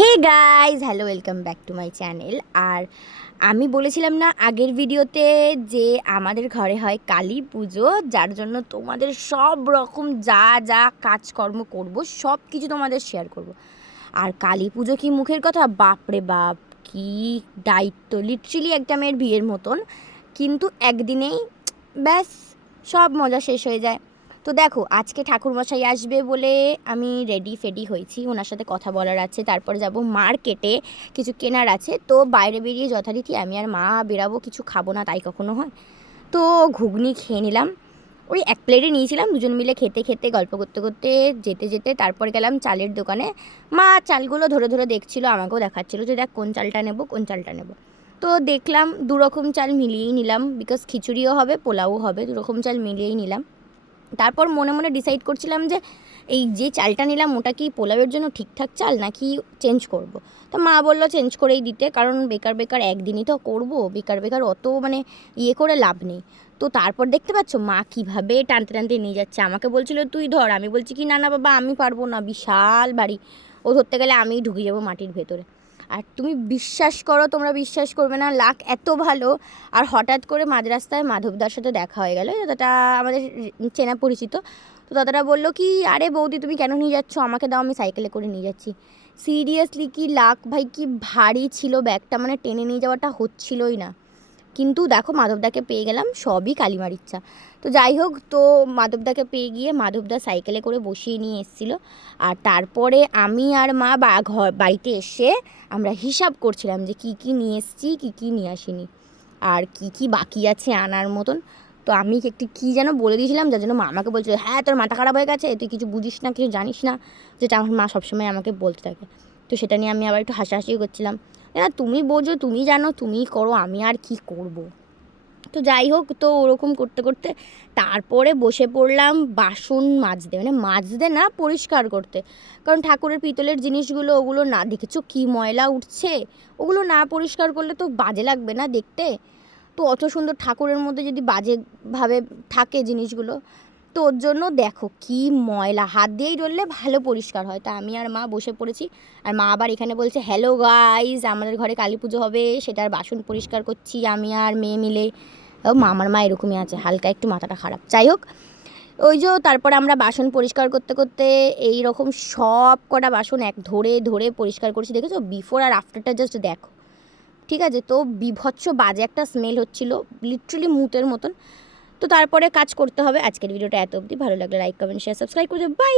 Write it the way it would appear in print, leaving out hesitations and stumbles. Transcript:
Hey guys, hello, welcome back to my channel. আর আমি বলেছিলাম না আগের ভিডিওতে যে আমাদের ঘরে হয় কালী পুজো, যার জন্য তোমাদের সব রকম যা যা কাজকর্ম করব সব কিছু তোমাদের শেয়ার করব। আর কালী পুজো কি মুখের কথা, বাপরে বাপ, কি দায়িত্ব, লিটারেলি একটা মেয়ের বিয়ের মতন, কিন্তু একদিনেই ব্যাস সব মজা শেষ হয়ে যায়। তো দেখো, আজকে ঠাকুরমশাই আসবে বলে আমি রেডি ফেডি হয়েছি, ওনার সাথে কথা বলার আছে, তারপরে যাব মার্কেটে, কিছু কেনার আছে। তো বাইরে বেরিয়ে যথারীতি আমি আর মা বেরাবো, কিছু খাবো না তাই কখনো হয়। তো ঘুগনি খেয়ে নিলাম, ওই এক প্লেটে নিয়েছিলাম, দুজন মিলে খেতে খেতে গল্প করতে করতে যেতে যেতে তারপরে গেলাম চালের দোকানে। মা চালগুলো ধরে ধরে দেখছিল, আমাকেও দেখাচ্ছিল যে দেখ কোন চালটা নেব কোন চালটা নেব। তো দেখলাম দুরকম চাল মিলিয়েই নিলাম, বিকজ খিচুড়িও হবে পোলাও হবে, দুরকম চাল মিলিয়েই নিলাম। তারপর মনে মনে ডিসাইড করছিলাম যে এই যে চালটা নিলাম ওটা কি পোলাওয়ের জন্য ঠিকঠাক চাল নাকি চেঞ্জ করব। তো মা বললো চেঞ্জ করেই দিতে, কারণ বেকার বেকার একদিনই তো করব, বেকার বেকার অত ইয়ে করে লাভ নেই। তো তারপর দেখতে পাচ্ছ মা কীভাবে টানতে টানতে নিয়ে যাচ্ছে, আমাকে বলছিল তুই ধর, আমি বলছি কি না না বাবা আমি পারবো না, বিশাল বাড়ি, ও ধরতে গেলে আমিই ঢুকে যাবো মাটির ভেতরে। আর তুমি বিশ্বাস করো, তোমরা বিশ্বাস করবে না, লাক এত ভালো। আর হঠাৎ করে মাঝ রাস্তায় মাধবদার সাথে দেখা হয়ে গেল, দাদাটা আমাদের চেনা পরিচিত। তো দাদাটা বললো কি, আরে বৌদি তুমি কেন নিয়ে যাচ্ছ, আমাকে দাও, আমি সাইকেলে করে নিয়ে যাচ্ছি। সিরিয়াসলি কি লাক ভাই, কি ভারী ছিল ব্যাগটা, টেনে নিয়ে যাওয়াটা হচ্ছিলই না। কিন্তু দেখো মাধবদাকে পেয়ে গেলাম, সবই কালিমার ইচ্ছা। তো যাই হোক, তো মাধবদাকে পেয়ে গিয়ে মাধবদা সাইকেলে করে বসিয়ে নিয়ে এসেছিলো। আর তারপরে আমি আর মা বাড়িতে এসে আমরা হিসাব করছিলাম যে কী কী নিয়ে এসেছি কী কী নিয়ে আসিনি, আর কী কী বাকি আছে আনার মতন। তো আমি একটি কী যেন বলে দিয়েছিলাম, যার জন্য মা আমাকে বলছিল হ্যাঁ তোর মাথা খারাপ হয়ে গেছে, তুই কিছু বুঝিস না কিছু জানিস না, যেটা আমার মা সবসময় আমাকে বলতে থাকে। তো সেটা নিয়ে আমি আবার একটু হাসাহাসিও করছিলাম, না তুমি বোঝো, তুমি জানো, তুমিই করো, আমি আর কি করব। তো যাই হোক, তো ওরকম করতে করতে তারপরে বসে পড়লাম বাসন মাজতে, মাজতে না, পরিষ্কার করতে। কারণ ঠাকুরের পিতলের জিনিসগুলো, ওগুলো না, দেখেছো কী ময়লা উঠছে, ওগুলো না পরিষ্কার করলে তো বাজে লাগবে না দেখতে। তো অত সুন্দর ঠাকুরের মধ্যে যদি বাজেভাবে থাকে জিনিসগুলো, তো ওর জন্য দেখো কি ময়লা, হাত দিয়েই ধরলে ভালো পরিষ্কার হয়। তা আমি আর মা বসে পড়েছি, আর মা আবার এখানে বলছে হ্যালো গাইজ, আমাদের ঘরে কালী পুজো হবে, সেটার বাসন পরিষ্কার করছি আমি আর মেয়ে মিলে। ও আমার মা এরকমই আছে, হালকা একটু মাথাটা খারাপ। যাই হোক, ওই যে তারপরে আমরা বাসন পরিষ্কার করতে করতে এই রকম সব কটা বাসন এক ধরে ধরে পরিষ্কার করছি, দেখেছো বিফোর আর আফটারটা জাস্ট দেখো। ঠিক আছে, তো বিভৎস বাজে একটা স্মেল হচ্ছিল, লিটারালি মুতের মতন। তো তারপরে কাজ করতে হবে। আজকের ভিডিওটা এত অবধি, ভালো লাগলে লাইক কমেন্ট শেয়ার সাবস্ক্রাইব করে, বাই।